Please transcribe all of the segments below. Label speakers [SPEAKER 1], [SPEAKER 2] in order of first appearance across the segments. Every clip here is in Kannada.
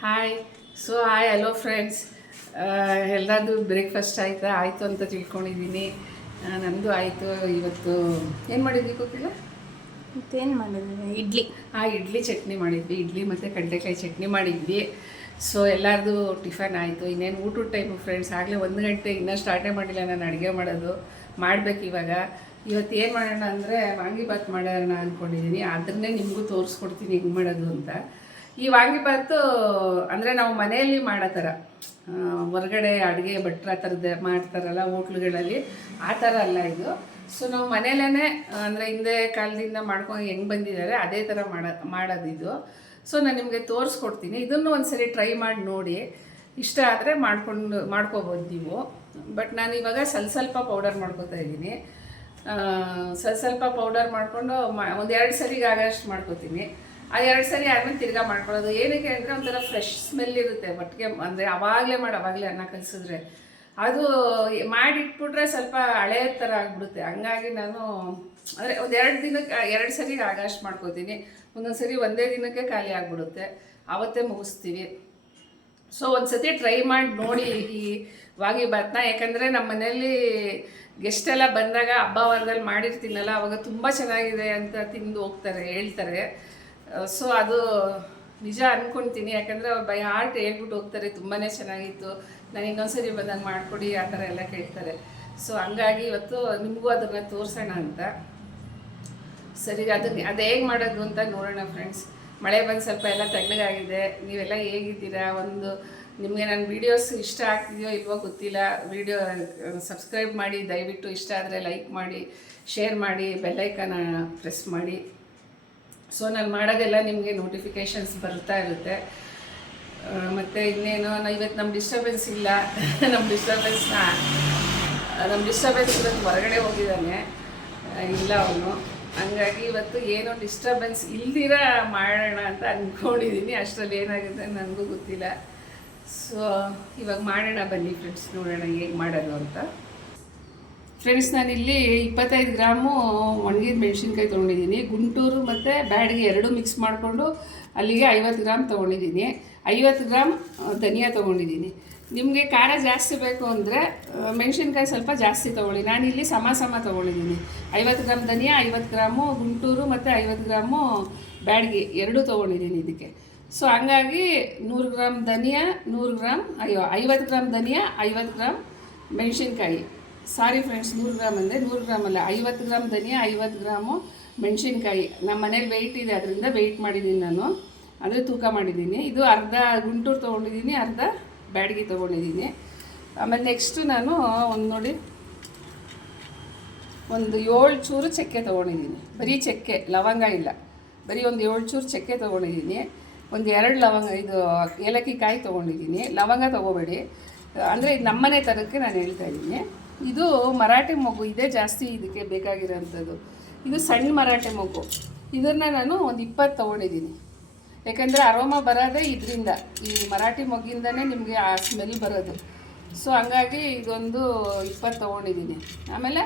[SPEAKER 1] Hi so hi hello friends ಎಲ್ಲರದು ಬ್ರೇಕ್ಫಾಸ್ಟ್ ಆಯಿತಾ? ಆಯಿತು ಅಂತ ತಿಳ್ಕೊಂಡಿದ್ದೀನಿ. ನಂದು ಆಯಿತು. ಇವತ್ತು ಏನು ಮಾಡಿದ್ವಿ ಗೊತ್ತಿಲ್ಲ
[SPEAKER 2] ಮತ್ತೇನು ಮಾಡಿದ್ವಿ ಇಡ್ಲಿ.
[SPEAKER 1] ಆ ಇಡ್ಲಿ ಚಟ್ನಿ ಮಾಡಿದ್ವಿ. ಇಡ್ಲಿ ಮತ್ತು ಕಡಲೆಕಾಯಿ ಚಟ್ನಿ ಮಾಡಿದ್ವಿ. ಸೊ ಎಲ್ಲರದು ಟಿಫನ್ ಆಯಿತು. ಇನ್ನೇನು ಊಟದ ಟೈಮು ಫ್ರೆಂಡ್ಸ್ ಆಗಲೇ ಒಂದು ಗಂಟೆ ಇನ್ನೂ ಸ್ಟಾರ್ಟೇ ಮಾಡಿಲ್ಲ ನಾನು ಅಡುಗೆ ಮಾಡೋದು. ಮಾಡಬೇಕು ಇವಾಗ. ಇವತ್ತು ಏನು ಮಾಡೋಣ ಅಂದರೆ ವಾಂಗಿಬಾತ್ ಮಾಡೋಣ ಅಂದ್ಕೊಂಡಿದ್ದೀನಿ ಅದನ್ನೇ ನಿಮಗೂ ತೋರಿಸ್ಕೊಡ್ತೀನಿ ಹೆಂಗೆ ಮಾಡೋದು ಅಂತ. ಈ ವಾಂಗಿಬಾತು ಅಂದರೆ ನಾವು ಮನೆಯಲ್ಲಿ ಮಾಡೋ ಥರ ಹೊರಗಡೆ ಅಡುಗೆ ಭಟ್ರ ಥರದ್ದು ಮಾಡ್ತಾರಲ್ಲ ಹೋಟ್ಲುಗಳಲ್ಲಿ, ಆ ಥರ ಅಲ್ಲ ಇದು. ಸೊ ನಾವು ಮನೇಲೇ ಅಂದರೆ ಹಿಂದೆ ಕಾಲದಿಂದ ಮಾಡ್ಕೊಂಡು ಹೆಂಗೆ ಬಂದಿದ್ದಾರೆ, ಅದೇ ಥರ ಮಾಡ, ಮಾಡೋದಿದು. ಸೊ ನಾನು ನಿಮಗೆ ತೋರಿಸ್ಕೊಡ್ತೀನಿ. ಇದನ್ನು ಒಂದ್ಸರಿ ಟ್ರೈ ಮಾಡಿ ನೋಡಿ. ಇಷ್ಟ ಆದರೆ ಮಾಡ್ಕೊಂಡು, ಮಾಡ್ಕೋಬೋದು ನೀವು. ಬಟ್ ನಾನು ಇವಾಗ ಸ್ವಲ್ಪ ಸ್ವಲ್ಪ ಪೌಡರ್ ಮಾಡ್ಕೊತಾ ಇದ್ದೀನಿ. ಸ್ವಲ್ಪ ಸ್ವಲ್ಪ ಪೌಡರ್ ಮಾಡಿಕೊಂಡು ಒಂದು ಎರಡು ಸರಿಗೆ ಆಗಷ್ಟು ಮಾಡ್ಕೋತೀನಿ. ಆ ಎರಡು ಸರಿ ಆದ್ಮೇಲೆ ತಿರ್ಗಾ ಮಾಡ್ಕೊಳ್ಳೋದು. ಏನಕ್ಕೆ ಅಂದರೆ ಒಂಥರ ಫ್ರೆಶ್ ಸ್ಮೆಲ್ ಇರುತ್ತೆ. ಒಟ್ಟಿಗೆ ಅಂದರೆ ಅವಾಗಲೇ ಮಾಡಿ, ಅವಾಗಲೇ ಅನ್ನ ಕಲಿಸಿದ್ರೆ. ಅದು ಮಾಡಿಟ್ಬಿಟ್ರೆ ಸ್ವಲ್ಪ ಹಳೆ ಥರ ಆಗಿಬಿಡುತ್ತೆ. ಹಂಗಾಗಿ ನಾನು ಅಂದರೆ ಒಂದು ಎರಡು ದಿನಕ್ಕೆ, ಎರಡು ಸರಿ ಆಗಷ್ಟು ಮಾಡ್ಕೋತೀನಿ ಒಂದೊಂದು ಸರಿ ಒಂದೇ ದಿನಕ್ಕೆ ಖಾಲಿ ಆಗಿಬಿಡುತ್ತೆ. ಆವತ್ತೇ ಮುಗಿಸ್ತೀವಿ. ಸೊ ಒಂದ್ಸತಿ ಟ್ರೈ ಮಾಡಿ ನೋಡಿ ಈ ವಾಂಗಿಬಾತ್ನ ಯಾಕಂದರೆ ನಮ್ಮ ಮನೆಯಲ್ಲಿ ಗೆಸ್ಟ್ ಎಲ್ಲ ಬಂದಾಗ ಹಬ್ಬ ವಾರದಲ್ಲಿ ಮಾಡಿರ್ತೀನಲ್ಲ, ಅವಾಗ ತುಂಬ ಚೆನ್ನಾಗಿದೆ ಅಂತ ತಿಂದು ಹೋಗ್ತಾರೆ, ಹೇಳ್ತಾರೆ. ಸೊ ಅದು ನಿಜ ಅಂದ್ಕೊಳ್ತೀನಿ ಯಾಕಂದರೆ ಅವ್ರು ಬೈ ಹಾರ್ಟ್ ಹೇಳ್ಬಿಟ್ಟು ಹೋಗ್ತಾರೆ ತುಂಬಾ ಚೆನ್ನಾಗಿತ್ತು. ನಾನು ಇನ್ನೊಂದ್ಸರಿ ಬಂದಾಗ ಮಾಡಿಕೊಡಿ, ಆ ಥರ ಎಲ್ಲ ಕೇಳ್ತಾರೆ. ಸೊ ಹಂಗಾಗಿ ಇವತ್ತು ನಿಮಗೂ ಅದನ್ನು ತೋರಿಸೋಣ ಅಂತ. ಸರಿ ಅದನ್ನ ಅದು ಹೇಗೆ ಮಾಡೋದು ಅಂತ ನೋಡೋಣ ಫ್ರೆಂಡ್ಸ್ ಮಳೆ ಬಂದು ಸ್ವಲ್ಪ ಎಲ್ಲ ತಣ್ಣಗಾಗಿದೆ. ನೀವೆಲ್ಲ ಹೇಗಿದ್ದೀರಾ? ಒಂದು ನಿಮಗೆ ನನ್ನ ವೀಡಿಯೋಸ್ ಇಷ್ಟ ಆಗ್ತಿದೆಯೋ ಇಲ್ವೋ ಗೊತ್ತಿಲ್ಲ. ವಿಡಿಯೋ ಸಬ್ಸ್ಕ್ರೈಬ್ ಮಾಡಿ. ದಯವಿಟ್ಟು ಇಷ್ಟ ಆದರೆ ಲೈಕ್ ಮಾಡಿ ಶೇರ್ ಮಾಡಿ ಬೆಲ್ಲೈಕನ ಪ್ರೆಸ್ ಮಾಡಿ. ಸೊ ನಾನು ಮಾಡೋದೆಲ್ಲ ನಿಮಗೆ ನೋಟಿಫಿಕೇಷನ್ಸ್ ಬರ್ತಾ ಇರುತ್ತೆ. ಮತ್ತು ಇನ್ನೇನು, ನಾ ಇವತ್ತು ನಮ್ಮ ಡಿಸ್ಟರ್ಬೆನ್ಸ್ ಇಲ್ಲ. ನಮ್ಮ ಡಿಸ್ಟರ್ಬೆನ್ಸ್ನ ನಮ್ಮ ಡಿಸ್ಟರ್ಬೆನ್ಸ್ ಇವತ್ತು ಹೊರಗಡೆ ಹೋಗಿದ್ದಾನೆ. ಇಲ್ಲ ಅವನು. ಹಂಗಾಗಿ ಇವತ್ತು ಏನೋ ಡಿಸ್ಟರ್ಬೆನ್ಸ್ ಇಲ್ದಿರ ಮಾಡೋಣ ಅಂತ ಅಂದ್ಕೊಂಡಿದ್ದೀನಿ ಅಷ್ಟರಲ್ಲಿ ಏನಾಗುತ್ತೆ ನನಗೂ ಗೊತ್ತಿಲ್ಲ. ಸೊ ಇವಾಗ ಮಾಡೋಣ ಬನ್ನಿ ಫ್ರೆಂಡ್ಸ್ ನೋಡೋಣ ಹೇಗೆ ಮಾಡೋದು ಅಂತ. ಫ್ರೆಂಡ್ಸ್, ನಾನಿಲ್ಲಿ ಇಪ್ಪತ್ತೈದು ಗ್ರಾಮು ಒಣಗಿದ ಮೆಣಸಿನ್ಕಾಯಿ ತೊಗೊಂಡಿದ್ದೀನಿ. ಗುಂಟೂರು ಮತ್ತು ಬ್ಯಾಡಿಗೆ ಎರಡೂ ಮಿಕ್ಸ್ ಮಾಡಿಕೊಂಡು ಅಲ್ಲಿಗೆ ಐವತ್ತು ಗ್ರಾಮ್ ತೊಗೊಂಡಿದ್ದೀನಿ. ಐವತ್ತು ಗ್ರಾಮ್ ಧನಿಯಾ ತೊಗೊಂಡಿದ್ದೀನಿ. ನಿಮಗೆ ಖಾರ ಜಾಸ್ತಿ ಬೇಕು ಅಂದರೆ ಮೆಣಸಿನ್ಕಾಯಿ ಸ್ವಲ್ಪ ಜಾಸ್ತಿ ತೊಗೊಳ್ಳಿ. ನಾನಿಲ್ಲಿ ಸಮ ಸಮ ತೊಗೊಂಡಿದ್ದೀನಿ. ಐವತ್ತು ಗ್ರಾಮ್ ಧನಿಯಾ, ಐವತ್ತು ಗ್ರಾಮು ಗುಂಟೂರು ಮತ್ತು ಐವತ್ತು ಗ್ರಾಮು ಬ್ಯಾಡಿಗೆ ಎರಡೂ ತೊಗೊಂಡಿದ್ದೀನಿ ಇದಕ್ಕೆ. ಸೊ, ಹಂಗಾಗಿ ನೂರು ಗ್ರಾಮ್ ಧನಿಯಾ, ನೂರು ಗ್ರಾಮ್, ಅಯ್ಯೋ, ಐವತ್ತು ಗ್ರಾಮ್ ಧನಿಯಾ, ಐವತ್ತು ಗ್ರಾಮ್ ಮೆಣಸಿನ್ಕಾಯಿ. ಸಾರಿ ಫ್ರೆಂಡ್ಸ್, ನೂರು ಗ್ರಾಮ್ ಅಂದರೆ ನೂರು ಗ್ರಾಮ್ ಅಲ್ಲ, ಐವತ್ತು ಗ್ರಾಮ್ ಧನಿಯಾ, ಐವತ್ತು ಗ್ರಾಮು ಮೆಣಸಿನ್ಕಾಯಿ. ನಮ್ಮ ಮನೇಲಿ ವೆಯ್ಟ್ ಇದೆ, ಅದರಿಂದ ವೆಯ್ಟ್ ಮಾಡಿದ್ದೀನಿ ನಾನು. ಅಂದರೆ ತೂಕ ಮಾಡಿದ್ದೀನಿ. ಇದು ಅರ್ಧ ಗುಂಟೂರು ತೊಗೊಂಡಿದ್ದೀನಿ, ಅರ್ಧ ಬ್ಯಾಡಗಿ ತೊಗೊಂಡಿದ್ದೀನಿ. ಆಮೇಲೆ ನೆಕ್ಸ್ಟು ನಾನು ಒಂದು ನೋಡಿ, ಒಂದು ಏಳು ಚೂರು ಚಕ್ಕೆ ತೊಗೊಂಡಿದ್ದೀನಿ. ಬರೀ ಚಕ್ಕೆ, ಲವಂಗ ಇಲ್ಲ. ಬರೀ ಒಂದು ಏಳು ಚೂರು ಚಕ್ಕೆ ತೊಗೊಂಡಿದ್ದೀನಿ. ಒಂದು ಎರಡು ಲವಂಗ, ಇದು ಏಲಕ್ಕಿ ಕಾಯಿ ತೊಗೊಂಡಿದ್ದೀನಿ. ಲವಂಗ ತೊಗೋಬೇಡಿ. ಅಂದರೆ ಇದು ನಮ್ಮನೆ ಥರಕ್ಕೆ ನಾನು ಹೇಳ್ತಾ ಇದ್ದೀನಿ. ಇದು ಮರಾಠಿ ಮಗು ಇದೇ ಜಾಸ್ತಿ ಇದಕ್ಕೆ ಬೇಕಾಗಿರೋಂಥದ್ದು. ಇದು ಸಣ್ಣ ಮರಾಠಿ ಮಗು ಇದನ್ನು ನಾನು ಒಂದು ಇಪ್ಪತ್ತು ತೊಗೊಂಡಿದ್ದೀನಿ. ಯಾಕಂದರೆ ಅರೋಮ ಬರೋದೇ ಇದರಿಂದ, ಈ ಮರಾಠಿ ಮೊಗ್ಗಿಂದನೇ ನಿಮಗೆ ಆ ಸ್ಮೆಲ್ ಬರೋದು. ಸೊ ಹಂಗಾಗಿ ಇದೊಂದು ಇಪ್ಪತ್ತು ತೊಗೊಂಡಿದ್ದೀನಿ. ಆಮೇಲೆ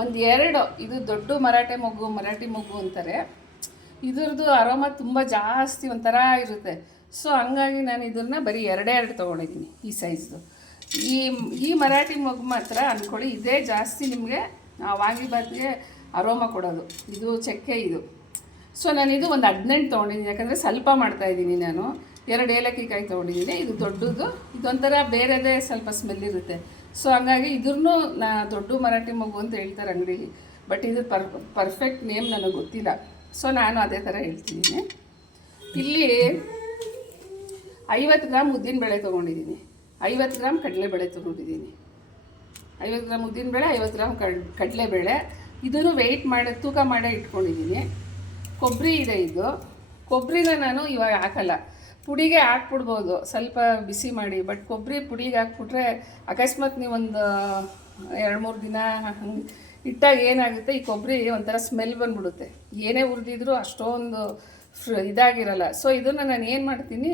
[SPEAKER 1] ಒಂದು ಎರಡು, ಇದು ದೊಡ್ಡ ಮರಾಠಿ ಮೊಗ್ಗು ಮರಾಠಿ ಮೊಗ್ಗು ಅಂತಾರೆ. ಇದ್ರದ್ದು ಅರೋಮ ತುಂಬ ಜಾಸ್ತಿ ಒಂಥರ ಇರುತ್ತೆ. ಸೊ ಹಂಗಾಗಿ ನಾನು ಇದನ್ನ ಬರೀ ಎರಡೇ ಎರಡು ತೊಗೊಂಡಿದ್ದೀನಿ, ಈ ಸೈಜ್ದು ಈ ಈ ಮರಾಠಿ ಮಗು ಮಾತ್ರ ಅಂದ್ಕೊಳ್ಳಿ ಇದೇ ಜಾಸ್ತಿ ನಿಮಗೆ ವಾಂಗಿಬಾತ್ಗೆ ಅರೋಮ ಕೊಡೋದು. ಇದು ಚಕ್ಕೆ ಇದು. ಸೊ ನಾನು ಇದು ಒಂದು ಹದಿನೆಂಟು ತೊಗೊಂಡಿದ್ದೀನಿ ಯಾಕಂದರೆ ಸ್ವಲ್ಪ ಮಾಡ್ತಾಯಿದ್ದೀನಿ ನಾನು. ಎರಡು ಏಲಕ್ಕಿ ಕಾಯಿ ತೊಗೊಂಡಿದ್ದೀನಿ ಇದು ದೊಡ್ಡದು. ಇದೊಂಥರ ಬೇರೆದೇ ಸ್ವಲ್ಪ ಸ್ಮೆಲ್ ಇರುತ್ತೆ. ಸೊ ಹಂಗಾಗಿ ಇದ್ರೂ ನಾ ದೊಡ್ಡ ಮರಾಠಿ ಮಗು ಅಂತ ಹೇಳ್ತಾರೆ ಅಂಗಡಿಲಿ. ಬಟ್ ಇದು ಪರ್ ಪರ್ಫೆಕ್ಟ್ ನೇಮ್ ನನಗೆ ಗೊತ್ತಿಲ್ಲ. ಸೊ ನಾನು ಅದೇ ಥರ ಹೇಳ್ತಿದ್ದೀನಿ. ಇಲ್ಲಿ ಐವತ್ತು ಗ್ರಾಮ್ ಉದ್ದಿನಬೇಳೆ ತೊಗೊಂಡಿದ್ದೀನಿ ಐವತ್ತು ಗ್ರಾಮ್ ಕಡಲೆಬೇಳೆ ತೊಗೊಂಡಿದ್ದೀನಿ. ಐವತ್ತು ಗ್ರಾಮ್ ಉದ್ದಿನಬೇಳೆ ಐವತ್ತು ಗ್ರಾಮ್ ಕಡ್ ಕಡಲೆಬೇಳೆ ಇದನ್ನು ವೆಯ್ಟ್ ಮಾಡಿ, ತೂಕ ಮಾಡೇ ಇಟ್ಕೊಂಡಿದ್ದೀನಿ. ಕೊಬ್ಬರಿ ಇದೆ ಇದು. ಕೊಬ್ಬರಿನ ನಾನು ಇವಾಗ ಹಾಕಲ್ಲ. ಪುಡಿಗೆ ಹಾಕ್ಬಿಡ್ಬೋದು. ಸ್ವಲ್ಪ ಬಿಸಿ ಮಾಡಿ. ಬಟ್ ಕೊಬ್ಬರಿ ಪುಡಿಗೆ ಹಾಕ್ಬಿಟ್ರೆ ಅಕಸ್ಮಾತ್ ನೀವೊಂದು ಎರಡು, ಮೂರು ದಿನ ಹಂಗೆ ಇಟ್ಟಾಗ ಏನಾಗುತ್ತೆ? ಈ ಕೊಬ್ಬರಿ ಒಂಥರ ಸ್ಮೆಲ್ ಬಂದ್ಬಿಡುತ್ತೆ. ಏನೇ ಉರಿದಿದ್ರು ಅಷ್ಟೊಂದು ಇದಾಗಿರಲ್ಲ. ಸೊ ಇದನ್ನು ನಾನು ಏನು ಮಾಡ್ತೀನಿ?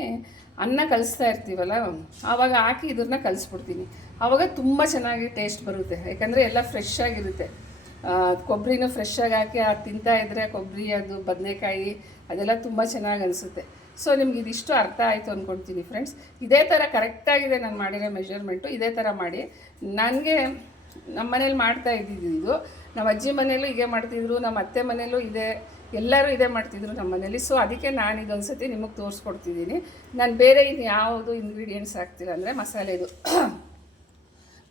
[SPEAKER 1] ಅನ್ನ ಕಲಿಸ್ತಾ ಇರ್ತೀವಲ್ಲ? ಆವಾಗ ಹಾಕಿ ಇದನ್ನ ಕಲಿಸ್ಬಿಡ್ತೀನಿ. ಆವಾಗ ತುಂಬ ಚೆನ್ನಾಗಿ ಟೇಸ್ಟ್ ಬರುತ್ತೆ. ಯಾಕಂದರೆ ಎಲ್ಲ ಫ್ರೆಶ್ ಆಗಿರುತ್ತೆ. ಕೊಬ್ಬರಿನೂ ಆಗಿ ಹಾಕಿ ಅದು ತಿಂತಾ ಇದ್ದರೆ ಕೊಬ್ಬರಿ ಅದು ಬದನೆಕಾಯಿ, ಅದೆಲ್ಲ ತುಂಬ ಚೆನ್ನಾಗಿ ಅನಿಸುತ್ತೆ. ಸೊ ನಿಮ್ಗೆ ಇದಿಷ್ಟು ಅರ್ಥ ಆಯಿತು ಅಂದ್ಕೊಳ್ತೀನಿ ಫ್ರೆಂಡ್ಸ್ ಇದೇ ಥರ ಕರೆಕ್ಟಾಗಿದೆ ನಾನು ಮಾಡಿರೋ ಮೆಷರ್ಮೆಂಟು ಇದೇ ಥರ ಮಾಡಿ. ನನಗೆ ನಮ್ಮ ಮನೇಲಿ ಮಾಡ್ತಾ ಇದ್ದಿದ್ದು ಇದು. ನಮ್ಮ ಅಜ್ಜಿ ಮನೇಲೂ ಹೀಗೆ ಮಾಡ್ತಿದ್ರು ನಮ್ಮ ಅತ್ತೆ ಮನೇಲೂ ಇದೆ. ಎಲ್ಲರೂ ಇದೇ ಮಾಡ್ತಿದ್ರು ನಮ್ಮ ಮನೇಲಿ. ಸೊ ಅದಕ್ಕೆ ನಾನು ಇದೊಂದು ಸತಿ ನಿಮಗೆ ತೋರಿಸ್ಕೊಡ್ತಿದ್ದೀನಿ ನಾನು ಬೇರೆ ಇನ್ನು ಯಾವುದು ಇಂಗ್ರೀಡಿಯೆಂಟ್ಸ್ ಹಾಕ್ತಿಲ್ಲ ಅಂದರೆ ಮಸಾಲೆದು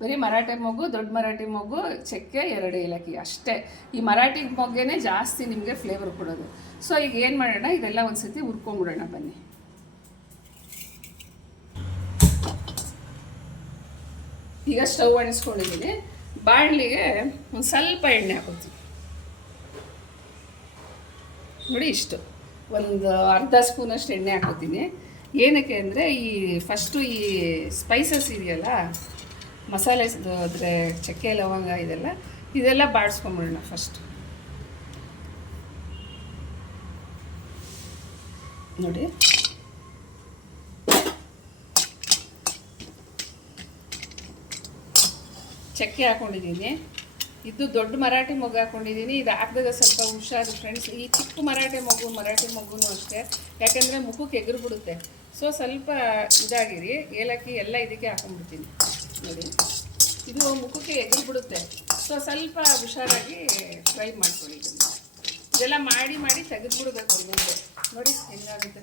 [SPEAKER 1] ಬರೀ ಮರಾಠಿ ಮೊಗ್ಗು, ದೊಡ್ಡ ಮರಾಠಿ ಮೊಗ್ಗು, ಚಕ್ಕೆ, ಎರಡು ಏಲಕ್ಕಿ ಅಷ್ಟೇ. ಈ ಮರಾಠಿ ಮೊಗ್ಗೇನೆ ಜಾಸ್ತಿ ನಿಮಗೆ ಫ್ಲೇವರ್ ಕೊಡೋದು. ಸೊ ಈಗ ಏನು ಮಾಡೋಣ? ಇದೆಲ್ಲ ಒಂದು ಸತಿ ಹುರ್ಕೊಂಬಿಡೋಣ ಬನ್ನಿ. ಈಗ ಸ್ಟವ್ ಅಣಿಸ್ಕೊಂಡಿದ್ದೀನಿ ಬಾಣಲಿಗೆ ಒಂದು ಸ್ವಲ್ಪ ಎಣ್ಣೆ ಹಾಕೋತೀನಿ. ನೋಡಿ ಇಷ್ಟು. ಒಂದು ಅರ್ಧ ಸ್ಪೂನಷ್ಟು ಎಣ್ಣೆ ಹಾಕೋತೀನಿ ಏನಕ್ಕೆ ಅಂದರೆ ಈ ಫಸ್ಟು ಈ ಸ್ಪೈಸಸ್ ಇದೆಯಲ್ಲ, ಮಸಾಲೆ ಅಂದರೆ ಚಕ್ಕೆ, ಲವಂಗ ಇದೆಲ್ಲ ಇದೆಲ್ಲ ಬಾಡಿಸ್ಕೊಂಬಿಡೋಣ ಫಸ್ಟ್ ನೋಡಿ. ಚಕ್ಕೆ ಹಾಕೊಂಡಿದ್ದೀನಿ. ಇದು ದೊಡ್ಡ ಮರಾಠಿ ಮೊಗ್ಗು ಹಾಕೊಂಡಿದ್ದೀನಿ. ಇದು ಹಾಕಿದಾಗ ಸ್ವಲ್ಪ ಹುಷಾರು ಫ್ರೆಂಡ್ಸ್ ಈ ಚಿಕ್ಕ ಮರಾಠಿ ಮೊಗ್ಗು, ಮರಾಠಿ ಮಗುನೂ ಅಷ್ಟೇ. ಯಾಕಂದರೆ ಮುಖಕ್ಕೆ ಎಗರು ಬಿಡುತ್ತೆ. ಸೊ ಸ್ವಲ್ಪ ಇದಾಗಿರಿ. ಏಲಕ್ಕಿ ಎಲ್ಲ ಇದಕ್ಕೆ ಹಾಕೊಂಡ್ಬಿಡ್ತೀನಿ. ನೋಡಿ. ಇದು ಮುಖಕ್ಕೆ ಎಗರು ಬಿಡುತ್ತೆ. ಸೊ ಸ್ವಲ್ಪ ಹುಷಾರಾಗಿ ಫ್ರೈ ಮಾಡ್ಕೊಳ್ಳಿ ಇದನ್ನು. ಇದೆಲ್ಲ ಮಾಡಿ ಮಾಡಿ ತೆಗೆದುಬಿಡ್ಬೇಕು ಒಂದೊಂದು. ನೋಡಿ, ಹೆಂಗಾಗುತ್ತೆ.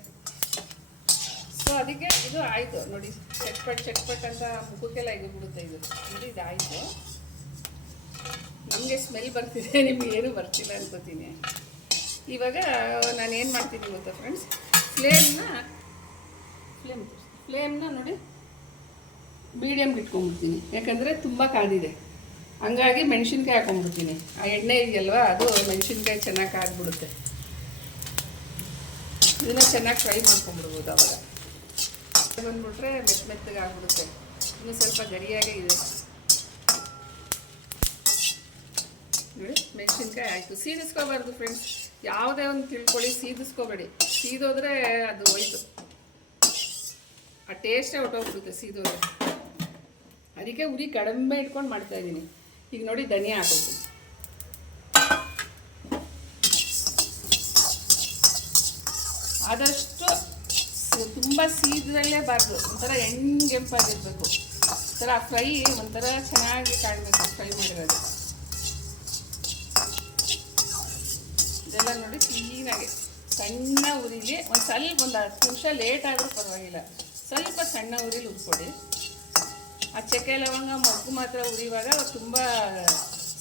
[SPEAKER 1] ಸೊ ಅದಕ್ಕೆ ಇದು ಆಯಿತು. ನೋಡಿ, ಚಟ್ಪಟ್ ಚಟ್ಪಟ್ ಅಂತ ಮುಖಕ್ಕೆಲ್ಲ ಇದು ಬಿಡುತ್ತೆ ಇದು. ನೋಡಿ ಇದು ಆಯಿತು ನಮಗೆ ಸ್ಮೆಲ್ ಬರ್ತಿದೆ, ನಿಮ್ಗೆ ಏನೂ ಬರ್ತಿಲ್ಲ ಅನ್ಕೋತೀನಿ. ಇವಾಗ ನಾನು ಏನು ಮಾಡ್ತೀನಿ ಗೊತ್ತಾ ಫ್ರೆಂಡ್ಸ್ ಫ್ಲೇಮ್ನ ಫ್ಲೇಮ್ ಫ್ಲೇಮ್ನ ನೋಡಿ ಮೀಡಿಯಮ್ಗೆ ಇಟ್ಕೊಂಡ್ಬಿಡ್ತೀನಿ. ಯಾಕಂದರೆ ತುಂಬ ಕಾದಿದೆ. ಹಂಗಾಗಿ ಮೆಣಸಿನ್ಕಾಯಿ ಹಾಕೊಂಡ್ಬಿಡ್ತೀನಿ. ಆ ಎಣ್ಣೆ ಇದೆಯಲ್ವಾ, ಅದು ಮೆಣಸಿನ್ಕಾಯಿ ಚೆನ್ನಾಗಿ ಕಾದ್ಬಿಡುತ್ತೆ. ಇದನ್ನು ಚೆನ್ನಾಗಿ ಫ್ರೈ ಮಾಡ್ಕೊಂಡ್ಬಿಡ್ಬೋದು ಅವಾಗ. ಬಂದ್ಬಿಟ್ರೆ ಮೆತ್ತ ಮೆತ್ತಗೆ ಆಗ್ಬಿಡುತ್ತೆ ಇನ್ನು ಸ್ವಲ್ಪ ಗರಿಯಾಗೇ ಇದೆ. ಮೆಣಸಿನ್ಕಾಯಿ ಆಯಿತು. ಸೀದಿಸ್ಕೋಬಾರ್ದು ಫ್ರೆಂಡ್ಸ್ ಯಾವುದೇ ಒಂದು ತಿಳ್ಕೊಳ್ಳಿ, ಸೀದಿಸ್ಕೋಬೇಡಿ. ಸೀದೋದ್ರೆ ಅದು ಹೋಯ್ತು. ಆ ಟೇಸ್ಟೇ ಹೊಟ್ಟೋಗ್ಬಿಡುತ್ತೆ ಸೀದೋದ್ರೆ. ಅದಕ್ಕೆ ಉರಿ ಕಡಿಮೆ ಇಟ್ಕೊಂಡು ಮಾಡ್ತಾ ಇದ್ದೀನಿ. ಈಗ ನೋಡಿ ಧನಿಯಾ ಹಾಕೋದು ಆದಷ್ಟು ತುಂಬ ಸೀದಲ್ಲೇ ಬಾರ್ದು. ಒಂಥರ ಎಣ್ಣೆಂಪಾಗಿರ್ಬೇಕು ಒಂಥರ ಫ್ರೈ ಒಂಥರ ಚೆನ್ನಾಗಿ ಕಾಣಬೇಕು ಫ್ರೈ ಮಾಡಿರೋದು. ಇದೆಲ್ಲ ನೋಡಿ ಕ್ಲೀನಾಗಿ ಸಣ್ಣ ಉರಿಲಿ ಒಂದು ಸ್ವಲ್ಪ ಒಂದು ಹತ್ತು ನಿಮಿಷ ಲೇಟ್ ಆದರೂ ಪರವಾಗಿಲ್ಲ. ಸ್ವಲ್ಪ ಸಣ್ಣ ಉರಿಲಿ ಉರ್ಕೊಡಿ ಆ ಚಕ್ಕೆ ಲವಂಗ, ಮಗ್ಗು ಮಾತ್ರ ಉರಿಯುವಾಗ ತುಂಬ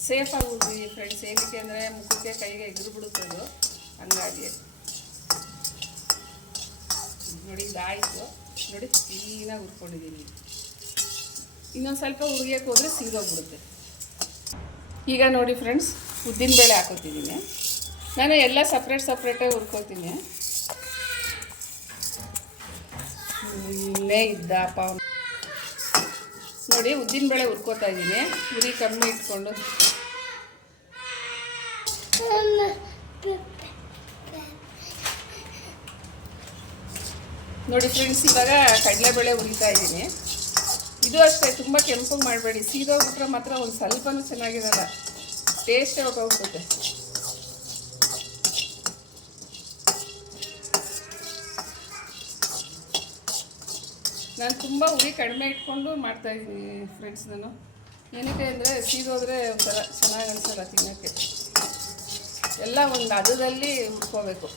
[SPEAKER 1] ಸೇಫಾಗಿ ಉರಿ ಫ್ರೆಂಡ್ಸ್ ಏನಕ್ಕೆ ಅಂದರೆ ಮುಖಕ್ಕೆ ಕೈಗೆ ಎದುರು ಬಿಡುತ್ತದು ಹಂಗಾಗಿ. ನೋಡಿ ಇದಾಯಿತು ನೋಡಿ ಕ್ಲೀನಾಗಿ ಉರ್ಕೊಂಡಿದ್ದೀನಿ. ಇನ್ನೊಂದು ಸ್ವಲ್ಪ ಹುರಿಯೋಕೆ ಹೋದರೆ ಸೀದೋಗ್ಬಿಡುತ್ತೆ ಈಗ ನೋಡಿ ಫ್ರೆಂಡ್ಸ್ ಉದ್ದಿನ ಬೇಳೆ ಹಾಕೋತಿದ್ದೀನಿ. ನಾನು ಎಲ್ಲ ಸಪ್ರೇಟ್ ಸಪ್ರೇಟಾಗಿ ಹುರ್ಕೋತೀನಿ ಇಲ್ಲೇ ಇದ್ದಪ್ಪ. ನೋಡಿ ಉದ್ದಿನಬೇಳೆ ಹುರ್ಕೋತಾ ಇದ್ದೀನಿ. ಉರಿ ಕಮ್ಮಿ ಇಟ್ಕೊಂಡು. ನೋಡಿ ಫ್ರೆಂಡ್ಸ್ ಇವಾಗ ಕಡಲೆಬೇಳೆ ಉರಿತಾ ಇದ್ದೀನಿ. ಇದು ಅಷ್ಟೇ, ತುಂಬ ಕೆಂಪು ಮಾಡಬೇಡಿ. ಸೀದೋಗ್ಬಿಟ್ರೆ ಮಾತ್ರ ಒಂದು ಸ್ವಲ್ಪನೂ ಚೆನ್ನಾಗಿರಲ್ಲ. ಟೇಸ್ಟೇ ಹೊಟ್ಟೋಗ್ಬಿಡುತ್ತೆ ನಾನು ತುಂಬ ಉರಿ ಕಡಿಮೆ ಇಟ್ಕೊಂಡು ಮಾಡ್ತಾ ಇದ್ದೀನಿ ಫ್ರೆಂಡ್ಸ್ ನಾನು. ಏನಕ್ಕೆ ಅಂದರೆ ಸೀದೋದ್ರೆ ಒಂಥರ ಚೆನ್ನಾಗಿ ಅನಿಸಲ್ಲ ತಿನ್ನೋಕ್ಕೆ. ಎಲ್ಲ ಒಂದು ಅದರಲ್ಲಿ ಹುರ್ಕೋಬೇಕು.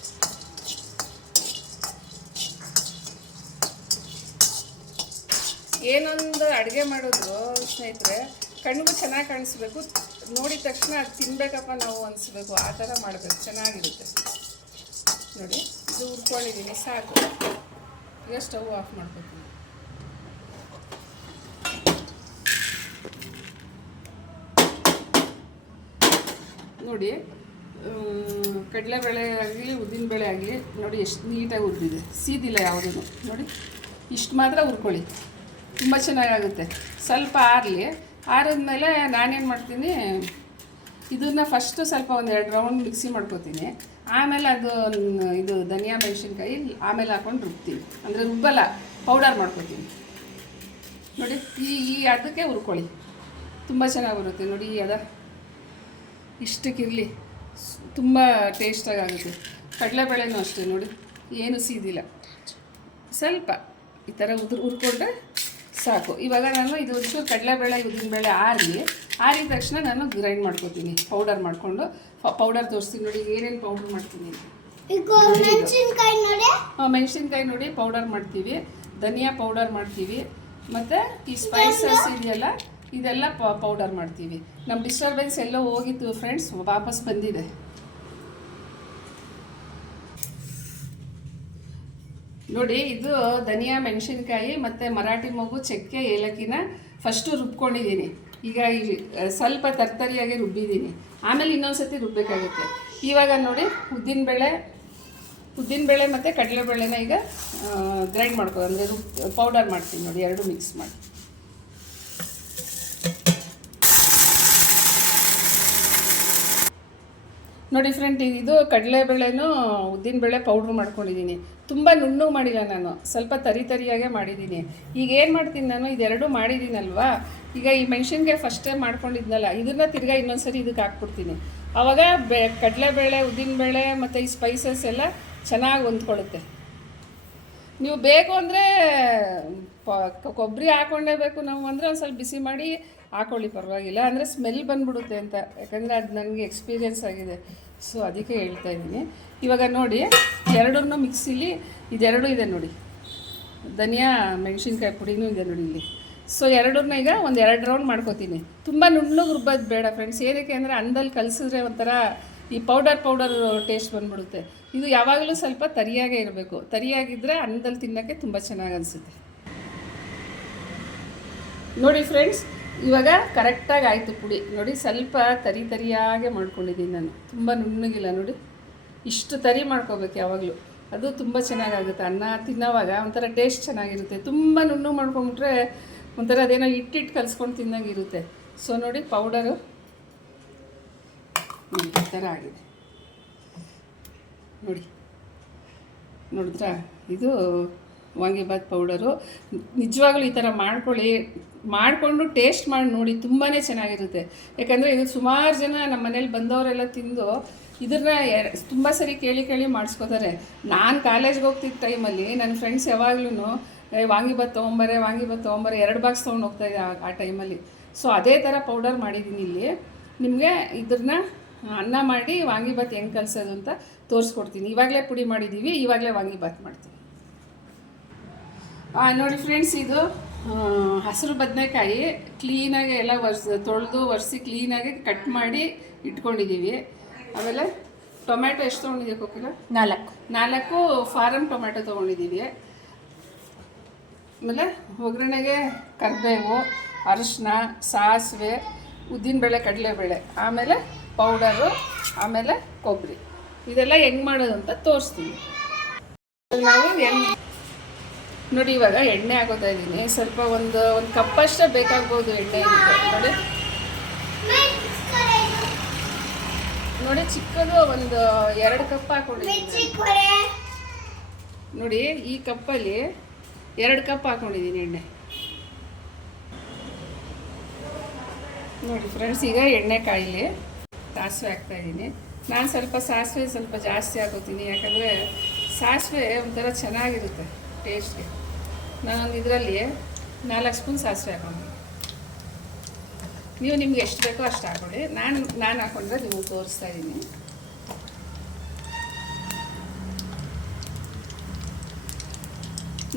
[SPEAKER 1] ಏನೊಂದು ಅಡುಗೆ ಮಾಡಿದ್ರು ಸ್ನೇಹಿತರೆ ಕಣ್ಣಿಗೂ ಚೆನ್ನಾಗಿ ಕಾಣಿಸ್ಬೇಕು. ನೋಡಿದ ತಕ್ಷಣ ಅದು ತಿನ್ನಬೇಕಪ್ಪ ನಾವು ಅನಿಸ್ಬೇಕು. ಆ ಥರ ಮಾಡಬೇಕು. ಚೆನ್ನಾಗಿರುತ್ತೆ. ನೋಡಿ, ಇದು ಹುರ್ಕೊಂಡಿದ್ದೀನಿ. ಸಾಕು. ಈಗ ಸ್ಟವ್ ಆಫ್ ಮಾಡಬೇಕು ನೋಡಿ ಕಡಲೆ ಕಡಲೆಬೇಳೆ ಆಗಲಿ ಉದ್ದಿನ ಉದ್ದಿನಬೇಳೆ ಆಗಲಿ, ನೋಡಿ ಎಷ್ಟು ನೀಟಾಗಿ ಉದ್ದಿದೆ ಸೀದಿಲ್ಲ ಯಾವುದೂ ನೋಡಿ, ಇಷ್ಟು ಮಾತ್ರ ಹುರ್ಕೊಳ್ಳಿ ತುಂಬ ಚೆನ್ನಾಗಾಗುತ್ತೆ. ಸ್ವಲ್ಪ ಆರಲಿ. ಆರಿದ್ಮೇಲೆ ನಾನೇನು ಮಾಡ್ತೀನಿ, ಇದನ್ನು ಫಸ್ಟು ಸ್ವಲ್ಪ ಒಂದು ಎರಡು ರೌಂಡ್ ಮಿಕ್ಸಿ ಮಾಡ್ಕೊತೀನಿ. ಆಮೇಲೆ ಅದು, ಇದು ಧನಿಯಾ ಮೆಣಸಿನ್ಕಾಯಿ ಆಮೇಲೆ ಹಾಕೊಂಡು ರುಬ್ತೀನಿ. ಅಂದರೆ ರುಬ್ಬಲ್ಲ ಪೌಡರ್ ಮಾಡ್ಕೊತೀನಿ. ನೋಡಿ, ಈ ಈ ಅದಕ್ಕೆ ಹುರ್ಕೊಳ್ಳಿ ತುಂಬ ಚೆನ್ನಾಗಿ ಬರುತ್ತೆ. ನೋಡಿ, ಈ ಅದ ಇಷ್ಟಕ್ಕಿರಲಿ ತುಂಬ ಟೇಸ್ಟಾಗಿ ಆಗುತ್ತೆ ಕಡಲೆಬೇಳೆನೂ ಅಷ್ಟೇ ನೋಡಿ ಏನು ಸೀದಿಲ್ಲ. ಸ್ವಲ್ಪ ಈ ಥರ ಉದುರು ಉರ್ಕೊಂಡ್ರೆ ಸಾಕು. ಇವಾಗ ನಾನು ಇದು ಒಂಚೂರು ಕಡಲೆಬೇಳೆ ಉದ್ದಿನಬೇಳೆ ಆರಿ ಆರಿದ ತಕ್ಷಣ ನಾನು ಗ್ರೈಂಡ್ ಮಾಡ್ಕೊತೀನಿ ಪೌಡರ್ ಮಾಡಿಕೊಂಡು. ಪೌಡರ್ ತೋರಿಸ್ತೀನಿ ನೋಡಿ ಏನೇನು ಪೌಡರ್ ಮಾಡ್ತೀನಿ
[SPEAKER 3] ಹಾಂ ಮೆಣಸಿನ್ಕಾಯಿ ನೋಡಿ
[SPEAKER 1] ಪೌಡರ್ ಮಾಡ್ತೀವಿ. ಧನಿಯಾ ಪೌಡರ್ ಮಾಡ್ತೀವಿ. ಮತ್ತು ಈ ಸ್ಪೈಸಸ್ ಇದೆಯಲ್ಲ ಇದೆಲ್ಲ ಪೌಡರ್ ಮಾಡ್ತೀವಿ. ನಮ್ಮ ಡಿಸ್ಟರ್ಬೆನ್ಸ್ ಎಲ್ಲೋ ಹೋಗಿತ್ತು ಫ್ರೆಂಡ್ಸ್ ವಾಪಸ್ ಬಂದಿದೆ. ನೋಡಿ, ಇದು ಧನಿಯಾ ಮೆಣಸಿನ್ಕಾಯಿ ಮತ್ತು ಮರಾಠಿ ಮಗು ಚಕ್ಕೆ ಏಲಕ್ಕಿನ ಫಸ್ಟು ರುಬ್ಕೊಂಡಿದ್ದೀನಿ. ಈಗ ಸ್ವಲ್ಪ ತರ್ತರಿಯಾಗಿ ರುಬ್ಬಿದ್ದೀನಿ. ಆಮೇಲೆ ಇನ್ನೊಂದು ಸತಿ ರುಬ್ಬಬೇಕಾಗುತ್ತೆ ಇವಾಗ ನೋಡಿ ಉದ್ದಿನಬೇಳೆ ಉದ್ದಿನಬೇಳೆ ಮತ್ತು ಕಡಲೆಬೇಳೆನ ಈಗ ಗ್ರೈಂಡ್ ಮಾಡ್ಕೊ, ಅಂದರೆ ರುಬ್ ಪೌಡರ್ ಮಾಡ್ತೀನಿ ನೋಡಿ, ಎರಡು ಮಿಕ್ಸ್ ಮಾಡಿ. ನೋಡಿ ಫ್ರೆಂಡ್ ಇದು ಕಡಲೆಬೇಳೆನೂ ಉದ್ದಿನಬೇಳೆ ಪೌಡ್ರ್ ಮಾಡ್ಕೊಂಡಿದ್ದೀನಿ. ತುಂಬ ನುಣ್ಣು ಮಾಡಿಲ್ಲ ನಾನು, ಸ್ವಲ್ಪ ತರಿ ತರಿಯಾಗೆ ಮಾಡಿದ್ದೀನಿ. ಈಗ ಏನು ಮಾಡ್ತೀನಿ ನಾನು, ಇದೆರಡು ಮಾಡಿದ್ದೀನಲ್ವಾ? ಈಗ ಈ ಮೆಣಸಿನ್ಗೆ ಫಸ್ಟೇ ಮಾಡ್ಕೊಂಡಿದ್ನಲ್ಲ, ಇದನ್ನು ತಿರ್ಗಾ ಇನ್ನೊಂದ್ಸರಿ ಇದಕ್ಕೆ ಹಾಕ್ಬಿಡ್ತೀನಿ. ಆವಾಗ ಬೆ ಕಡಲೆಬೇಳೆ ಉದ್ದಿನಬೇಳೆ ಮತ್ತು ಈ ಸ್ಪೈಸಸ್ ಎಲ್ಲ ಚೆನ್ನಾಗಿ ಹೊಂದ್ಕೊಳ್ಳುತ್ತೆ. ನೀವು ಬೇಕು ಅಂದರೆ ಕೊಬ್ಬರಿ ಹಾಕೊಂಡೇ ಬೇಕು ನಾವು ಅಂದರೆ ಒಂದು ಸ್ವಲ್ಪ ಬಿಸಿ ಮಾಡಿ ಹಾಕೊಳ್ಳಿ, ಪರವಾಗಿಲ್ಲ. ಅಂದರೆ ಸ್ಮೆಲ್ ಬಂದ್ಬಿಡುತ್ತೆ ಅಂತ. ಯಾಕಂದರೆ ಅದು ನನಗೆ ಎಕ್ಸ್ಪೀರಿಯೆನ್ಸ್ ಆಗಿದೆ. ಸೊ ಅದಕ್ಕೆ ಹೇಳ್ತಾ ಇದ್ದೀನಿ. ಇವಾಗ ನೋಡಿ, ಎರಡನ್ನೂ ಮಿಕ್ಸಿಲಿ ಇದೆರಡು ಇದೆ ನೋಡಿ. ಧನಿಯಾ, ಮೆಣಸಿನ್ಕಾಯಿ ಪುಡಿನೂ ಇದೆ ನೋಡಿ ಇಲ್ಲಿ. ಸೊ ಎರಡನ್ನ ಈಗ ಒಂದು ಎರಡು ರೌಂಡ್ ಮಾಡ್ಕೋತೀನಿ. ತುಂಬ ನುಣ್ಣಗೆ ರುಬ್ಬೋದು ಬೇಡ ಫ್ರೆಂಡ್ಸ್ ಏನಕ್ಕೆ ಅಂದರೆ ಅನ್ನದಲ್ಲಿ ಕಲಸಿದ್ರೆ ಒಂಥರ ಈ ಪೌಡರ್ ಪೌಡರ್ ಟೇಸ್ಟ್ ಬಂದ್ಬಿಡುತ್ತೆ. ಇದು ಯಾವಾಗಲೂ ಸ್ವಲ್ಪ ತರಿಯಾಗೇ ಇರಬೇಕು. ತರಿಯಾಗಿದ್ದರೆ ಅನ್ನದಲ್ಲಿ ತಿನ್ನೋಕ್ಕೆ ತುಂಬ ಚೆನ್ನಾಗಿ ಅನಿಸುತ್ತೆ. ನೋಡಿ ಫ್ರೆಂಡ್ಸ್ ಇವಾಗ ಕರೆಕ್ಟಾಗಿ ಆಯಿತು ಪುಡಿ. ನೋಡಿ ಸ್ವಲ್ಪ ತರಿ ತರಿಯಾಗೆ ಮಾಡ್ಕೊಂಡಿದ್ದೀನಿ ನಾನು. ತುಂಬ ನುಣ್ಣಗಿಲ್ಲ ನೋಡಿ. ಇಷ್ಟು ತರಿ ಮಾಡ್ಕೋಬೇಕು ಯಾವಾಗಲೂ. ಅದು ತುಂಬ ಚೆನ್ನಾಗಾಗುತ್ತೆ. ಅನ್ನ ತಿನ್ನೋವಾಗ ಒಂಥರ ಟೇಸ್ಟ್ ಚೆನ್ನಾಗಿರುತ್ತೆ. ತುಂಬ ನುಣ್ಣು ಮಾಡ್ಕೊಂಬಿಟ್ರೆ ಒಂಥರ ಅದೇನೋ ಇಟ್ಟಿಟ್ಟು ಕಲಿಸ್ಕೊಂಡು ತಿನ್ನಂಗೆ ಇರುತ್ತೆ. ಸೊ ನೋಡಿ ಪೌಡರು ಈ ಥರ ಆಗಿದೆ. ನೋಡಿ. ನೋಡಿದ್ರಾ? ಇದು ವಾಂಗಿಬಾತ್ ಪೌಡರು. ನಿಜವಾಗ್ಲೂ ಈ ಥರ ಮಾಡ್ಕೊಳ್ಳಿ. ಮಾಡಿಕೊಂಡು ಟೇಸ್ಟ್ ಮಾಡಿ ನೋಡಿ ತುಂಬಾ ಚೆನ್ನಾಗಿರುತ್ತೆ. ಯಾಕಂದರೆ ಇದು ಸುಮಾರು ಜನ ನಮ್ಮ ಮನೇಲಿ ಬಂದವರೆಲ್ಲ ತಿಂದು ಇದನ್ನ ತುಂಬ ಸರಿ ಕೇಳಿ ಕೇಳಿ ಮಾಡಿಸ್ಕೋತಾರೆ. ನಾನು ಕಾಲೇಜ್ಗೆ ಹೋಗ್ತಿದ್ದ ಟೈಮಲ್ಲಿ ನನ್ನ ಫ್ರೆಂಡ್ಸ್ ಯಾವಾಗ್ಲೂ ವಾಂಗಿಬಾತ್ ತೊಗೊಂಬರೆ ವಾಂಗಿಬಾತ್ ತೊಗೊಂಬರೆ, ಎರಡು ಬಾಕ್ಸ್ ತೊಗೊಂಡು ಹೋಗ್ತಾಯಿದ್ದೆ ಆ- ಟೈಮಲ್ಲಿ ಸೊ ಅದೇ ಥರ ಪೌಡರ್ ಮಾಡಿದ್ದೀನಿ ಇಲ್ಲಿ. ನಿಮಗೆ ಇದನ್ನ ಅನ್ನ ಮಾಡಿ ವಾಂಗಿಬಾತ್ ಹೆಂಗೆ ಕಲಿಸೋದು ಅಂತ ತೋರಿಸ್ಕೊಡ್ತೀನಿ. ಇವಾಗಲೇ ಪುಡಿ ಮಾಡಿದ್ದೀವಿ ಇವಾಗಲೇ ವಾಂಗಿಬಾತ್ ಮಾಡ್ತೀನಿ ನೋಡಿ ಫ್ರೆಂಡ್ಸ್ ಇದು ಹಸಿರು ಬದನೆಕಾಯಿ ಕ್ಲೀನಾಗಿ ಎಲ್ಲ ಒರ್ಸ್ ತೊಳೆದು ಒರೆಸಿ ಕ್ಲೀನಾಗಿ ಕಟ್ ಮಾಡಿ ಇಟ್ಕೊಂಡಿದ್ದೀವಿ ಆಮೇಲೆ ಟೊಮ್ಯಾಟೊ ಎಷ್ಟು ತೊಗೊಂಡಿದ್ದೀವಿ ಕೊಕ್ಕಿಲ
[SPEAKER 2] ನಾಲ್ಕು.
[SPEAKER 1] ನಾಲ್ಕು ಫಾರಮ್ ಟೊಮ್ಯಾಟೊ ತೊಗೊಂಡಿದ್ದೀವಿ ಆಮೇಲೆ ಒಗ್ಗರಣೆಗೆ ಕರಿಬೇವು ಅರಿಶಿನ ಸಾಸಿವೆ ಉದ್ದಿನಬೇಳೆ ಕಡಲೆಬೇಳೆ ಆಮೇಲೆ ಪೌಡರು ಆಮೇಲೆ ಕೊಬ್ಬರಿ. ಇದೆಲ್ಲ ಹೆಂಗೆ ಮಾಡೋದು ಅಂತ ತೋರಿಸ್ತೀವಿ ನಾವು ಹೆಂಗ್ ನೋಡಿ, ಇವಾಗ ಎಣ್ಣೆ ಹಾಕೋತಾ ಇದ್ದೀನಿ. ಸ್ವಲ್ಪ ಒಂದು ಒಂದು ಕಪ್ಪಷ್ಟೇ ಬೇಕಾಗ್ಬೋದು ಎಣ್ಣೆ ನೋಡಿ ನೋಡಿ, ಚಿಕ್ಕದು ಒಂದು ಎರಡು ಕಪ್ ಹಾಕೊಂಡಿದ್ದೀನಿ. ನೋಡಿ, ಈ ಕಪ್ಪಲ್ಲಿ ಎರಡು ಕಪ್ ಹಾಕೊಂಡಿದ್ದೀನಿ ಎಣ್ಣೆ. ನೋಡಿ ಫ್ರೆಂಡ್ಸ್ ಈಗ ಎಣ್ಣೆ ಕಾಯಿಲಿ ಸಾಸಿವೆ ಹಾಕ್ತಾ ಇದ್ದೀನಿ. ನಾನು ಸ್ವಲ್ಪ ಸಾಸಿವೆ ಸ್ವಲ್ಪ ಜಾಸ್ತಿ ಹಾಕೋತೀನಿ. ಯಾಕಂದರೆ ಸಾಸಿವೆ ಒಂಥರ ಚೆನ್ನಾಗಿರುತ್ತೆ ಟೇಸ್ಟ್ಗೆ ನಾನೊಂದು ಇದರಲ್ಲಿ ನಾಲ್ಕು ಸ್ಪೂನ್ ಸಾಸಿವೆ ಹಾಕೊಂಡು ನೀವು ನಿಮ್ಗೆ ಎಷ್ಟು ಬೇಕೋ ಅಷ್ಟು ಹಾಕೊಳ್ಳಿ ನಾನು ನಾನು ಹಾಕೊಂಡ್ರೆ ನೀವು ತೋರಿಸ್ತಾ ಇದ್ದೀನಿ.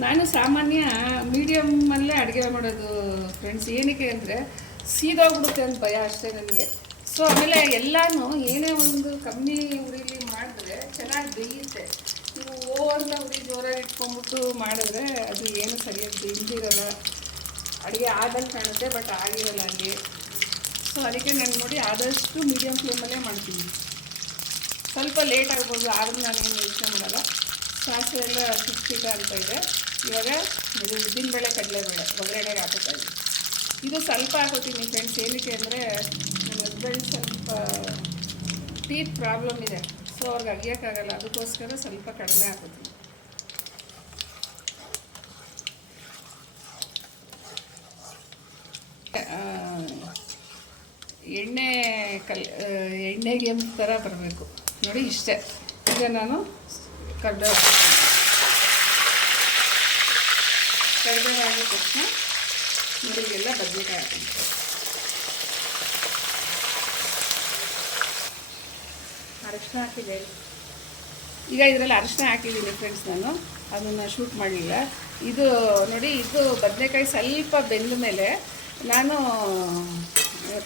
[SPEAKER 1] ನಾನು ಸಾಮಾನ್ಯ ಮೀಡಿಯಮ್ಮಲ್ಲೇ ಅಡುಗೆ ಮಾಡೋದು ಫ್ರೆಂಡ್ಸ್ ಏನಕ್ಕೆ ಅಂದರೆ ಸೀದೋಗ್ಬಿಡುತ್ತೆ ಅಂತ ಭಯ ಅಷ್ಟೇ ನನಗೆ. ಸೊ ಆಮೇಲೆ ಎಲ್ಲನೂ ಏನೇ ಒಂದು ಕಮ್ಮಿ ಉರಿಲಿ ಮಾಡಿದ್ರೆ ಚೆನ್ನಾಗಿ ಬೇಯುತ್ತೆ ನೀವು ಓ ಅಂತ ಉರಿ ಜೋರಾಗಿ ಇಟ್ಕೊಂಡ್ಬಿಟ್ಟು ಮಾಡಿದ್ರೆ ಅದು ಏನು ಸರಿಯಾಗಿ ಬೇಯ್ದಿರಲ್ಲ ಅಡುಗೆ ಆದಲ್ಲಿ ಕಾಣುತ್ತೆ ಬಟ್ ಆಗಿರಲ್ಲ ಅಲ್ಲಿ ಸೊ ಅದಕ್ಕೆ ನಾನು ನೋಡಿ ಆದಷ್ಟು ಮೀಡಿಯಮ್ ಫ್ಲೇಮಲ್ಲೇ ಮಾಡ್ತೀನಿ. ಸ್ವಲ್ಪ ಲೇಟ್ ಆಗ್ಬೋದು, ಆದರೂ ನಾನೇನು ಯೋಚನೆ ಮಾಡಲ್ಲ. ಸಾಸಿವೆ ಎಲ್ಲ ಚಿಕ್ಕ ಚಿಕ್ಕ ಅಂತ ಇದೆ. ಇವಾಗ ಇದು ಉದ್ದಿನಬೇಳೆ ಕಡಲೆಬೇಳೆ ಒಗ್ಗರಣೆಗೆ ಹಾಕೋತಾ ಇದೆ ಇದು ಸ್ವಲ್ಪ ಹಾಕೋತೀನಿ ಫ್ರೆಂಡ್ಸ್ ಏನಕ್ಕೆ ಅಂದರೆ ನನ್ನ ಹಸ್ಬೆಂಡ್ ಸ್ವಲ್ಪ ಟೀತ್ ಪ್ರಾಬ್ಲಮ್ ಇದೆ. ಸೊ ಅವ್ರಿಗೆ ಅಗಿಯೋಕ್ಕಾಗಲ್ಲ ಅದಕ್ಕೋಸ್ಕರ ಸ್ವಲ್ಪ ಕಡಿಮೆ ಹಾಕೋತೀನಿ. ಎಣ್ಣೆ ಕಲ್ ಎಣ್ಣೆ ಎಣ್ಣೆಗೆ ಥರ ಬರಬೇಕು. ನೋಡಿ ಇಷ್ಟೇ. ಈಗ ನಾನು ಕಡ್ಡೆ ಕರಿಬೇವು ಆಗಿದ ತಕ್ಷಣ ನೋಡಿಗೆಲ್ಲ ಬದನೆಕಾಯಿ ಹಾಕ್ತೀನಿ. ಅರಶಿನ ಹಾಕಿದೆ. ಈಗ ಇದರಲ್ಲಿ ಅರಶಿನ ಹಾಕಿದ್ದೀನಿ ಫ್ರೆಂಡ್ಸ್ ನಾನು. ಅದನ್ನು ಶೂಟ್ ಮಾಡಲಿಲ್ಲ. ಇದು ನೋಡಿ, ಇದು ಬದನೆಕಾಯಿ ಸ್ವಲ್ಪ ಬೆಂದ ಮೇಲೆ ನಾನು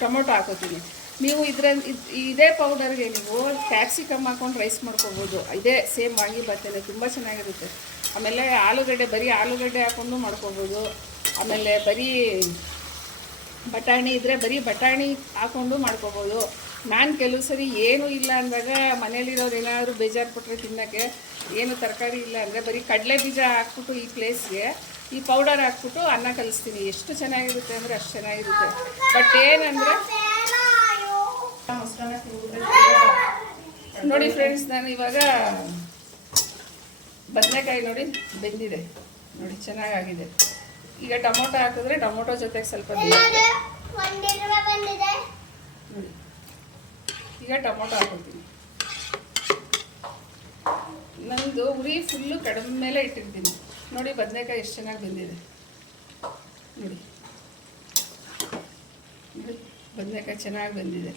[SPEAKER 1] ಟೊಮೊಟೊ ಹಾಕೋತೀನಿ. ನೀವು ಇದ್ರ ಇದ್- ಪೌಡರ್ಗೆ ನೀವು ಕ್ಯಾಪ್ಸಿಕಮ್ ಹಾಕೊಂಡು ರೈಸ್ ಮಾಡ್ಕೋಬೋದು. ಇದೇ ಸೇಮ್ ವಾಂಗಿ ಬರ್ತೇನೆ ತುಂಬ ಚೆನ್ನಾಗಿರುತ್ತೆ. ಆಮೇಲೆ ಆಲೂಗಡ್ಡೆ, ಬರೀ ಆಲೂಗಡ್ಡೆ ಹಾಕೊಂಡು ಮಾಡ್ಕೋಬೋದು. ಆಮೇಲೆ ಬರೀ ಬಟಾಣಿ ಇದ್ದರೆ ಬರೀ ಬಟಾಣಿ ಹಾಕೊಂಡು ಮಾಡ್ಕೋಬೋದು. ನಾನು ಕೆಲವು ಸರಿ ಏನೂ ಇಲ್ಲ ಅಂದಾಗ ಮನೇಲಿರೋರು ಏನಾದರೂ ಬೇಜಾರು ಕೊಟ್ಟರೆ ತಿನ್ನೋಕ್ಕೆ ಏನು ತರಕಾರಿ ಇಲ್ಲ ಅಂದರೆ ಬರೀ ಕಡಲೆ ಬೀಜ ಹಾಕ್ಬಿಟ್ಟು ಈ ಪ್ಲೇಸ್ಗೆ ಈ ಪೌಡರ್ ಹಾಕ್ಬಿಟ್ಟು ಅನ್ನ ಕಲಿಸ್ತೀನಿ. ಎಷ್ಟು ಚೆನ್ನಾಗಿರುತ್ತೆ ಅಂದರೆ ಅಷ್ಟು ಚೆನ್ನಾಗಿರುತ್ತೆ. ಬಟ್ ಏನಂದರೆ ನೋಡಿ ಫ್ರೆಂಡ್ಸ್ ನಾನು ಇವಾಗ ಬದನೆಕಾಯಿ ನೋಡಿ ಬೆಂದಿದೆ. ನೋಡಿ ಚೆನ್ನಾಗಾಗಿದೆ. ಈಗ ಟೊಮೊಟೊ ಹಾಕಿದ್ರೆ ಟೊಮೊಟೊ ಜೊತೆಗೆ ಸ್ವಲ್ಪ ಬೇಯುತ್ತೆ.
[SPEAKER 3] ಒಂದೇ ರೂಪಾಯಿ ಬಂದಿದೆ
[SPEAKER 1] ನೋಡಿ ಈಗ ಟೊಮೊಟೊ ಹಾಕೊಳ್ತೀನಿ. ನಂದು ಉರಿ ಫುಲ್ಲು ಕಡಿಮೆ ಮೇಲೆ ಇಟ್ಟಿರ್ತೀನಿ. ನೋಡಿ ಬದನೆಕಾಯಿ ಎಷ್ಟು ಚೆನ್ನಾಗಿ ಬಂದಿದೆ. ನೋಡಿ. ಬದನೆಕಾಯಿ ಚೆನ್ನಾಗಿ ಬಂದಿದೆ.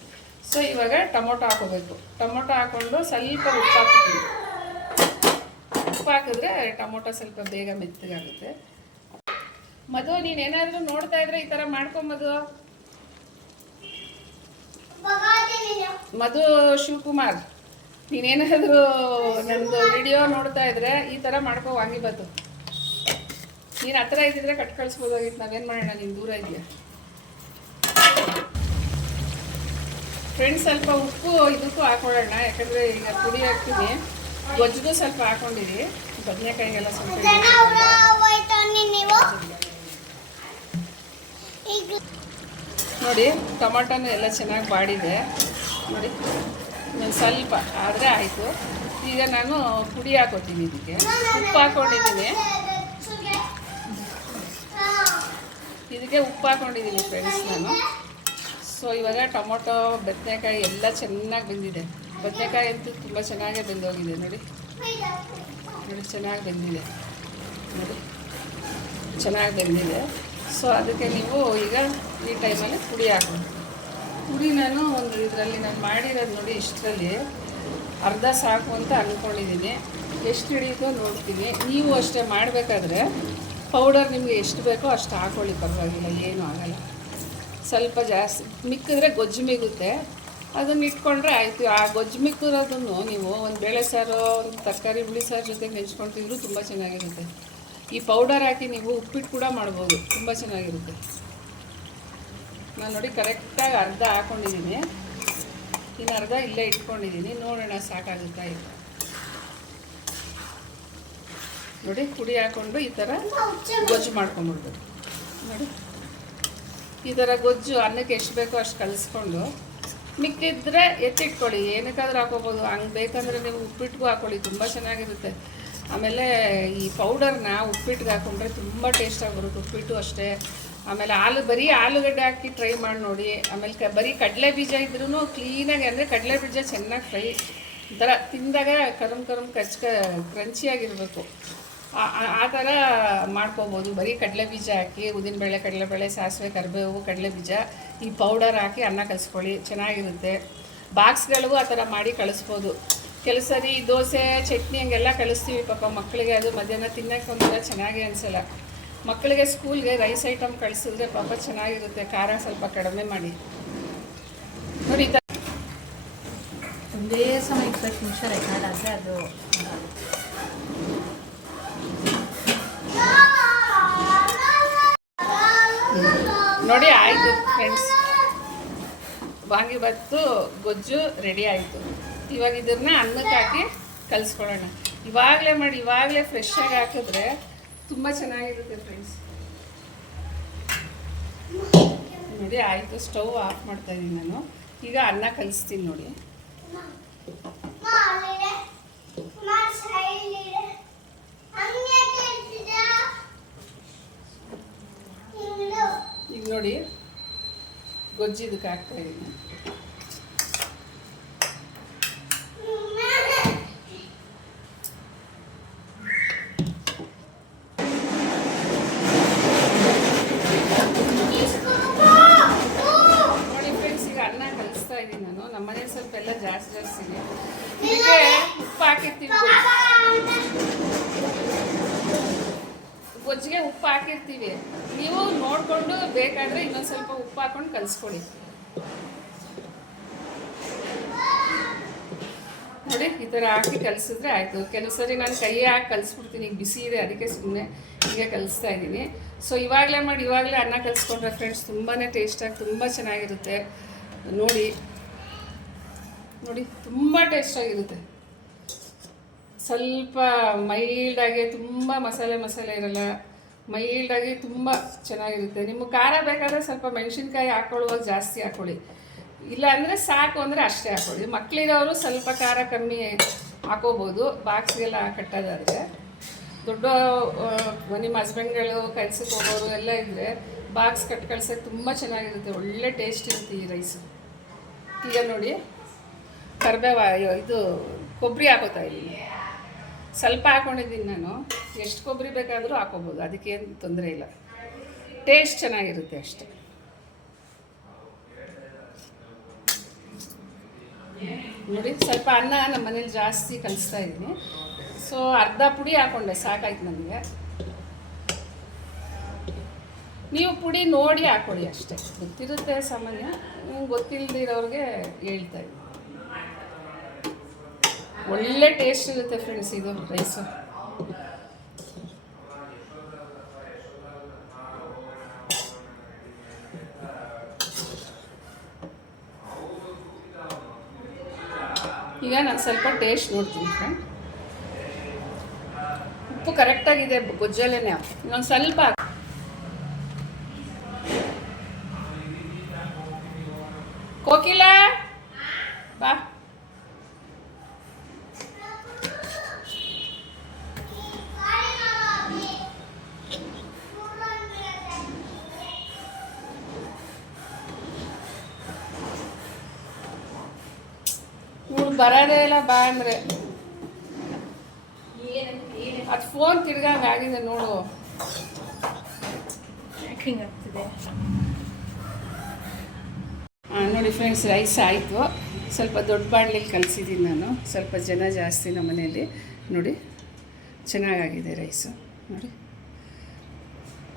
[SPEAKER 1] ಸೊ ಇವಾಗ ಟೊಮೊಟೊ ಹಾಕೋಬೇಕು. ಟೊಮೊಟೊ ಹಾಕ್ಕೊಂಡು ಸ್ವಲ್ಪ ಉಪ್ಪು ಹಾಕ್ತೀನಿ. ಉಪ್ಪು ಹಾಕಿದ್ರೆ ಟೊಮೊಟೊ ಸ್ವಲ್ಪ ಬೇಗ ಮೆತ್ತಗಾಗುತ್ತೆ. ಮಧು ನೀನೇನಾದರೂ ನೋಡ್ತಾ ಇದ್ರೆ ಈ ಥರ ಮಾಡ್ಕೊಂಬದು ಮಧು ಶಿವಕುಮಾರ್ ನೀನೇನಾದರೂ ನಂದು ವಿಡಿಯೋ ನೋಡ್ತಾ ಇದ್ರೆ ಈ ಥರ ಮಾಡ್ಕೋ ವಾಂಗಿಬಾತು ನೀನು ಹತ್ರ ಇದ್ದಿದ್ರೆ ಕಟ್ ಕಳಿಸ್ಬೋದಾಗಿತ್ತು ನಾವೇನು ಮಾಡೋಣ ನೀನು ದೂರ ಇದೆಯಾ ಫ್ರೆಂಡ್ಸ್ ಸ್ವಲ್ಪ ಉಪ್ಪು ಇದಕ್ಕೂ ಹಾಕೊಳ್ಳೋಣ ಯಾಕಂದರೆ ಈಗ ಪುಡಿ ಹಾಕ್ತೀನಿ. ಗೊಜ್ಜಿಗೂ ಸ್ವಲ್ಪ ಹಾಕೊಂಡಿರಿ ಬದನೆಕಾಯಿಗೆಲ್ಲ ಸ್ವಲ್ಪ ನೋಡಿ ಟೊಮಾಟೊನು ಎಲ್ಲ ಚೆನ್ನಾಗಿ ಬಾಡಿದೆ. ನೋಡಿ. ಒಂದು ಸ್ವಲ್ಪ ಆದರೆ ಆಯಿತು. ಈಗ ನಾನು ಪುಡಿ ಹಾಕೋತೀನಿ ಇದಕ್ಕೆ. ಉಪ್ಪು ಹಾಕ್ಕೊಂಡಿದ್ದೀನಿ ಇದಕ್ಕೆ ಉಪ್ಪು ಹಾಕ್ಕೊಂಡಿದ್ದೀನಿ ಫ್ರೆಂಡ್ಸ್ ನಾನು. ಸೊ ಇವಾಗ ಟೊಮೊಟೊ ಬದನೆಕಾಯಿ ಎಲ್ಲ ಚೆನ್ನಾಗಿ ಬೆಂದಿದೆ. ಬದನೆಕಾಯಿ ಅಂತೂ ತುಂಬ ಚೆನ್ನಾಗೇ ಬೆಂದೋಗಿದೆ, ನೋಡಿ. ನೋಡಿ, ಚೆನ್ನಾಗಿ ಬೆಂದಿದೆ. ನೋಡಿ. ಚೆನ್ನಾಗಿ ಬೆಂದಿದೆ. ಸೊ ಅದಕ್ಕೆ ನೀವು ಈಗ ಈ ಟೈಮಲ್ಲಿ ಪುಡಿ ಹಾಕೋದು ಪುಡಿ ನಾನು ಒಂದು ಇದರಲ್ಲಿ ನಾನು ಮಾಡಿರೋದು ನೋಡಿ ಇಷ್ಟರಲ್ಲಿ ಅರ್ಧ ಸಾಕು ಅಂತ ಅಂದ್ಕೊಂಡಿದ್ದೀನಿ ಎಷ್ಟು ಹಿಡಿಯುತ್ತೋ ನೋಡ್ತೀನಿ. ನೀವು ಅಷ್ಟೇ ಮಾಡಬೇಕಾದ್ರೆ ಪೌಡರ್ ನಿಮಗೆ ಎಷ್ಟು ಬೇಕೋ ಅಷ್ಟು ಹಾಕೊಳ್ಳಿ, ಪರವಾಗಿಲ್ಲ, ಏನೂ ಆಗಲ್ಲ. ಸ್ವಲ್ಪ ಜಾಸ್ತಿ ಮಿಕ್ಕಿದ್ರೆ ಗೊಜ್ಜು ಮಿಗುತ್ತೆ. ಅದನ್ನು ಇಟ್ಕೊಂಡ್ರೆ ಆಯಿತು. ಆ ಗೊಜ್ಜು ಮಿಕ್ಕಿರೋದನ್ನು ನೀವು ಒಂದು ಬೇಳೆ ಸಾರು, ಒಂದು ತರಕಾರಿ, ಹುಳಿ ಸಾರು ಜೊತೆಗೆ ತಿಂದರೂ ತುಂಬ ಚೆನ್ನಾಗಿರುತ್ತೆ. ಈ ಪೌಡರ್ ಹಾಕಿ ನೀವು ಉಪ್ಪಿಟ್ಟು ಕೂಡ ಮಾಡ್ಬೋದು. ತುಂಬ ಚೆನ್ನಾಗಿರುತ್ತೆ. ನಾನು ನೋಡಿ ಕರೆಕ್ಟಾಗಿ ಅರ್ಧ ಹಾಕ್ಕೊಂಡಿದ್ದೀನಿ ಇನ್ನು ಅರ್ಧ ಇಲ್ಲೇ ಇಟ್ಕೊಂಡಿದ್ದೀನಿ. ನೋಡೋಣ ಸಾಕಾಗುತ್ತಾ ಇಲ್ಲ ನೋಡಿ ಪುಡಿ ಹಾಕ್ಕೊಂಡು ಈ ಥರ ಗೊಜ್ಜು ಮಾಡ್ಕೊಂಬಿಡ್ಬೇಕು. ನೋಡಿ. ಈ ಥರ ಗೊಜ್ಜು ಅನ್ನಕ್ಕೆ ಎಷ್ಟು ಬೇಕೋ ಅಷ್ಟು ಕಲಿಸ್ಕೊಂಡು ಮಿಕ್ಕಿದ್ರೆ ಎತ್ತಿಟ್ಕೊಳ್ಳಿ. ಏನಕ್ಕಾದ್ರೂ ಹಾಕೋಬೋದು ಹಂಗೆ ಬೇಕಂದರೆ ನೀವು ಉಪ್ಪಿಟ್ಟಿಗೂ ಹಾಕೊಳ್ಳಿ ತುಂಬ ಚೆನ್ನಾಗಿರುತ್ತೆ. ಆಮೇಲೆ ಈ ಪೌಡರ್ನ ಉಪ್ಪಿಟ್ಟಿಗೆ ಹಾಕೊಂಡ್ರೆ ತುಂಬ ಟೇಸ್ಟಾಗಿ ಬರುತ್ತೆ. ಉಪ್ಪಿಟ್ಟು ಅಷ್ಟೇ. ಆಮೇಲೆ ಆಲೂ ಬರೀ ಆಲೂಗಡ್ಡೆ ಹಾಕಿ ಟ್ರೈ ಮಾಡಿ ನೋಡಿ. ಆಮೇಲೆ ಕ, ಬರೀ ಕಡಲೆ ಬೀಜ ಇದ್ರೂ ಕ್ಲೀನಾಗಿ ಅಂದರೆ ಕಡಲೆ ಬೀಜ ಚೆನ್ನಾಗಿ ಫ್ರೈ ಒಂಥರ ತಿಂದಾಗ ಕರಮ್ ಕರಮ್ ಕಚ್ಕ ಕ್ರಂಚಿಯಾಗಿರಬೇಕು ಆ- ಥರ ಮಾಡ್ಕೋಬೋದು. ಬರೀ ಕಡಲೆ ಬೀಜ ಹಾಕಿ ಉದ್ದಿನಬೇಳೆ ಕಡಲೆಬೇಳೆ ಸಾಸಿವೆ, ಕರಿಬೇವು, ಕಡಲೆ ಬೀಜ ಈ ಪೌಡರ್ ಹಾಕಿ ಅನ್ನ ಕಲಿಸ್ಕೊಳ್ಳಿ. ಚೆನ್ನಾಗಿರುತ್ತೆ. ಬಾಕ್ಸ್ಗಳಿಗೂ ಆ ಥರ ಮಾಡಿ ಕಳಿಸ್ಬೋದು. ಕೆಲವು ಸರಿ ದೋಸೆ, ಚಟ್ನಿ ಹಂಗೆಲ್ಲ ಕಳಿಸ್ತೀವಿ ಪಾಪ ಮಕ್ಕಳಿಗೆ, ಅದು ಮಧ್ಯಾಹ್ನ ತಿನ್ನೋಕೆ ಒಂಥರ ಚೆನ್ನಾಗಿ ಅನಿಸಲ್ಲ. ಮಕ್ಕಳಿಗೆ ಸ್ಕೂಲ್ಗೆ ರೈಸ್ ಐಟಮ್ ಕಳಿಸಿದ್ರೆ ಪಾಪ ಚೆನ್ನಾಗಿರುತ್ತೆ ಖಾರ ಸ್ವಲ್ಪ ಕಡಿಮೆ ಮಾಡಿ. ನೋಡಿ
[SPEAKER 2] ಒಂದೇ ಸಮಯ ಇಪ್ಪತ್ತು ನಿಮಿಷ ರೆಕಾರ್ಡ್ ಆದರೆ ಅದು
[SPEAKER 1] ನೋಡಿ ಆಯಿತು ಫ್ರೆಂಡ್ಸ್ ವಾಂಗಿಬಾತು ಗೊಜ್ಜು ರೆಡಿ ಆಯಿತು. ಇವಾಗ ಇದನ್ನ ಅನ್ನಕ್ಕೆ ಹಾಕಿ ಕಲಿಸ್ಕೊಳ್ಳೋಣ. ಇವಾಗಲೇ ಮಾಡಿ ಇವಾಗಲೇ ಫ್ರೆಶ್ ಆಗಿ ಹಾಕಿದ್ರೆ ತುಂಬ ಚೆನ್ನಾಗಿರುತ್ತೆ ಫ್ರೆಂಡ್ಸ್ ನೋಡಿ, ಆಯಿತು ಸ್ಟವ್ ಆಫ್ ಮಾಡ್ತಾ ಇದ್ದೀನಿ ನಾನು. ಈಗ ಅನ್ನ ಕಲಿಸ್ತೀನಿ ನೋಡಿ. ಈಗ ನೋಡಿ ಗೊಜ್ಜು ಇದಕ್ಕೆ ಹಾಕ್ತಾ ಇದ್ದೀನಿ ಎಲ್ಲ ಜಾಸ್ತಿ ಜಾಸ್ತಿನೇ ಇದಕ್ಕೆ ಉಪ್ಪು ಹಾಕಿರ್ತೀವಿ ಗೊಜ್ಜಿಗೆ ಉಪ್ಪು ಹಾಕಿರ್ತೀವಿ. ನೀವು ನೋಡಿಕೊಂಡು ಬೇಕಾದರೆ ಇನ್ನೊಂದು ಸ್ವಲ್ಪ ಉಪ್ಪು ಹಾಕೊಂಡು ಕಲಿಸ್ಕೊಡಿ. ನೋಡಿ, ಈ ಥರ ಹಾಕಿ ಕಲಿಸಿದ್ರೆ ಆಯಿತು. ಕೆಲವು ಸರಿ ನಾನು ಕೈಯೇ ಹಾಕಿ ಕಲಿಸ್ಬಿಡ್ತೀನಿ. ಈಗ ಬಿಸಿ ಇದೆ, ಅದಕ್ಕೆ ಸುಮ್ಮನೆ ಹೀಗೆ ಕಲಿಸ್ತಾ ಇದ್ದೀನಿ. ಸೊ ಇವಾಗಲೇ ಮಾಡಿ, ಇವಾಗಲೇ ಅನ್ನ ಕಲಿಸ್ಕೊಂಡ್ರೆ ಫ್ರೆಂಡ್ಸ್ ತುಂಬಾ ಟೇಸ್ಟಾಗಿ ತುಂಬ ಚೆನ್ನಾಗಿರುತ್ತೆ. ನೋಡಿ. ನೋಡಿ, ತುಂಬ ಟೇಸ್ಟಾಗಿರುತ್ತೆ ಸ್ವಲ್ಪ ಮೈಲ್ಡಾಗಿ ತುಂಬ ಮಸಾಲೆ ಮಸಾಲೆ ಇರಲ್ಲ. ಮೈಲ್ಡಾಗಿ ತುಂಬ ಚೆನ್ನಾಗಿರುತ್ತೆ. ನಿಮಗೆ ಖಾರ ಬೇಕಾದರೆ ಸ್ವಲ್ಪ ಮೆಣಸಿನ್ಕಾಯಿ ಹಾಕ್ಕೊಳ್ಳುವಾಗ ಜಾಸ್ತಿ ಹಾಕೊಳ್ಳಿ. ಇಲ್ಲ ಅಂದರೆ ಸಾಕು ಅಂದರೆ ಅಷ್ಟೇ ಹಾಕೊಳ್ಳಿ. ಮಕ್ಕಳಿರೋರು ಸ್ವಲ್ಪ ಖಾರ ಕಮ್ಮಿ ಹಾಕೋಬೋದು. ಬಾಕ್ಸ್ಗೆಲ್ಲ ಕಟ್ಟೋದಾದರೆ. ದೊಡ್ಡ ನಿಮ್ಮ ಹಸ್ಬೆಂಡ್ಗಳು ಕೆಲ್ಸಕ್ಕೆ ಹೋಗೋರು ಎಲ್ಲ ಇದ್ದರೆ ಬಾಕ್ಸ್ ಕಟ್ ಕಳ್ಸೋಕ್ಕೆ ತುಂಬ ಚೆನ್ನಾಗಿರುತ್ತೆ. ಒಳ್ಳೆ ಟೇಸ್ಟ್ ಇರುತ್ತೆ ಈ ರೈಸು ಈಗ ನೋಡಿ, ಕರ್ಬೇವ ಇದು ಕೊಬ್ಬರಿ ಹಾಕೋತಾ ಇದ್ದೀನಿ. ಸ್ವಲ್ಪ ಹಾಕೊಂಡಿದ್ದೀನಿ ನಾನು. ಎಷ್ಟು ಕೊಬ್ಬರಿ ಬೇಕಾದರೂ ಹಾಕೋಬೋದು ಅದಕ್ಕೇನು ತೊಂದರೆ ಇಲ್ಲ. ಟೇಸ್ಟ್ ಚೆನ್ನಾಗಿರುತ್ತೆ ಅಷ್ಟೆ. ನೋಡಿ, ಸ್ವಲ್ಪ ಅನ್ನ ನಮ್ಮ ಮನೇಲಿ ಜಾಸ್ತಿ ಕಲಿಸ್ತಾ ಇದ್ದೀನಿ. ಸೊ ಅರ್ಧ ಪುಡಿ ಹಾಕೊಂಡೆ. ಸಾಕಾಯ್ತು ನನಗೆ ನೀವು ಪುಡಿ ನೋಡಿ ಹಾಕೊಳ್ಳಿ ಅಷ್ಟೇ. ಗೊತ್ತಿರುತ್ತೆ ಸಾಮಾನ್ಯ. ನಿಮ್ಗೆ ಗೊತ್ತಿಲ್ಲದಿರೋರಿಗೆ ಹೇಳ್ತಾ ಇದ್ದೀನಿ. ಒಳ್ಳೆ ಟೇಸ್ಟ್ ಇರುತ್ತೆ ಫ್ರೆಂಡ್ಸ್ ಇದು ರೈಸು ಈಗ ನಾನು ಸ್ವಲ್ಪ ಟೇಸ್ಟ್ ನೋಡ್ತೀನಿ ಫ್ರೆಂಡ್ ಉಪ್ಪು ಕರೆಕ್ಟಾಗಿದೆ ಗೊಜ್ಜಲೇನೆ ಇನ್ನೊಂದು ಸ್ವಲ್ಪ ಹಾಕು. ಕೋಕಿಲ ಬಾ ಇವ್ಳು ಬರೋದೇ ಇಲ್ಲ ಬಾ ಅಂದರೆ. ಅದು ಫೋನ್ ತಿರ್ಗಂಗೆ ಆಗಿದೆ ನೋಡು. ನೋಡಿ ಫ್ರೆಂಡ್ಸ್ ರೈಸ್ ಆಯಿತು. ಸ್ವಲ್ಪ ದೊಡ್ಡ ಬಾಣಲಿಲಿ ಕಲಿಸಿದ್ದೀನಿ ನಾನು. ಸ್ವಲ್ಪ ಜನ ಜಾಸ್ತಿ ನಮ್ಮ ಮನೆಯಲ್ಲಿ. ನೋಡಿ ಚೆನ್ನಾಗಾಗಿದೆ ರೈಸು ನೋಡಿ.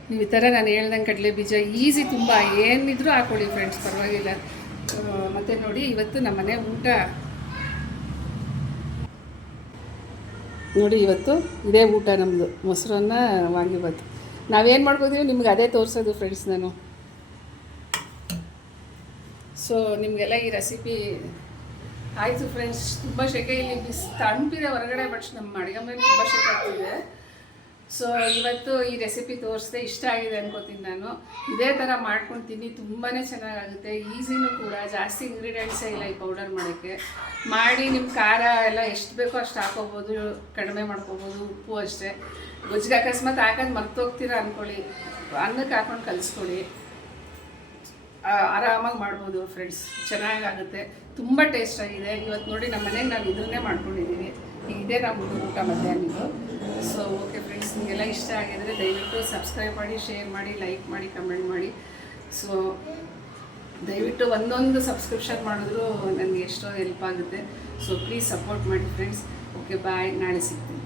[SPEAKER 1] ನೀವು ಈ ಥರ ನಾನು ಹೇಳ್ದಂಗೆ ಕಡಲೆ ಬೀಜ ಈಸಿ ತುಂಬ. ಏನಿದ್ರೂ ಹಾಕೊಳ್ಳಿ ಫ್ರೆಂಡ್ಸ್ ಪರವಾಗಿಲ್ಲ. ಮತ್ತು ನೋಡಿ ಇವತ್ತು ನಮ್ಮ ಮನೆ ಊಟ ನೋಡಿ ಇವತ್ತು ಇದೇ ಊಟ ನಮ್ಮದು ಮೊಸರನ್ನ ವಾಂಗಿಬಾತು ನಾವೇನು ಮಾಡ್ಬೋದೀವಿ? ನಿಮ್ಗೆ ಅದೇ ತೋರಿಸೋದು ಫ್ರೆಂಡ್ಸ್ ನಾನು. ಸೊ ನಿಮಗೆಲ್ಲ ಈ ರೆಸಿಪಿ ಆಯಿತು ಫ್ರೆಂಡ್ಸ್ ತುಂಬ ಸೆಕೆ ಇಲ್ಲಿ ಬಿಸ್ ತಂಪಿದೆ ಹೊರಗಡೆ ಬಟ್ ನಮ್ಮ ಅಡುಗೆ ಮೇಲೆ ತುಂಬ ಸೆಕೆ ಆಗ್ತಿದೆ. ಸೊ ಇವತ್ತು ಈ ರೆಸಿಪಿ ತೋರಿಸ್ದೆ ಇಷ್ಟ ಆಗಿದೆ ಅನ್ಕೋತೀನಿ ನಾನು. ಇದೇ ಥರ ಮಾಡ್ಕೊತೀನಿ ತುಂಬಾ ಚೆನ್ನಾಗಾಗುತ್ತೆ. ಈಸಿನೂ ಕೂಡ ಜಾಸ್ತಿ ಇಂಗ್ರೀಡಿಯೆಂಟ್ಸೇ ಇಲ್ಲ ಈ ಪೌಡರ್ ಮಾಡೋಕ್ಕೆ. ಮಾಡಿ ನಿಮ್ಮ ಖಾರ ಎಲ್ಲ ಎಷ್ಟು ಬೇಕೋ ಅಷ್ಟು ಹಾಕೋಬೋದು, ಕಡಿಮೆ ಮಾಡ್ಕೋಬೋದು, ಉಪ್ಪು ಅಷ್ಟೇ. ಗೊಜ್ಜಿಗೆ ಅಕಸ್ಮಾತ್ ಹಾಕೊಂಡು ಮರ್ತೋಗ್ತೀರಾ ಅಂದ್ಕೊಳ್ಳಿ ಅನ್ನಕ್ಕೆ ಹಾಕೊಂಡು ಕಲಿಸ್ಕೊಳ್ಳಿ. ಆರಾಮಾಗಿ ಮಾಡ್ಬೋದು ಫ್ರೆಂಡ್ಸ್ ಚೆನ್ನಾಗಾಗುತ್ತೆ. ತುಂಬ ಟೇಸ್ಟ್ ಆಗಿದೆ. ಇವತ್ತು ನೋಡಿ ನಮ್ಮ ಮನೆಗೆ ನಾನು ಇದನ್ನೇ ಮಾಡ್ಕೊಂಡಿದ್ದೀನಿ ಇದೇ ನಮ್ಮ ಊಟ ಮಧ್ಯಾಹ್ನದ್ದು. ಸೊ ಓಕೆ ಫ್ರೆಂಡ್ಸ್ ನಿಮಗೆಲ್ಲ ಇಷ್ಟ ಆಗಿದ್ರೆ ದಯವಿಟ್ಟು ಸಬ್ಸ್ಕ್ರೈಬ್ ಮಾಡಿ ಶೇರ್ ಮಾಡಿ ಲೈಕ್ ಮಾಡಿ ಕಮೆಂಟ್ ಮಾಡಿ. ಸೊ ದಯವಿಟ್ಟು ಒಂದೊಂದು ಸಬ್ಸ್ಕ್ರಿಪ್ಷನ್ ಮಾಡಿದ್ರು ನನಗೆ ಎಷ್ಟೋ ಹೆಲ್ಪ್ ಆಗುತ್ತೆ. ಸೊ ಪ್ಲೀಸ್ ಸಪೋರ್ಟ್ ಮಾಡಿ ಫ್ರೆಂಡ್ಸ್ ಓಕೆ ಬಾಯ್ ನಾಳೆ ಸಿಗ್ತೀನಿ.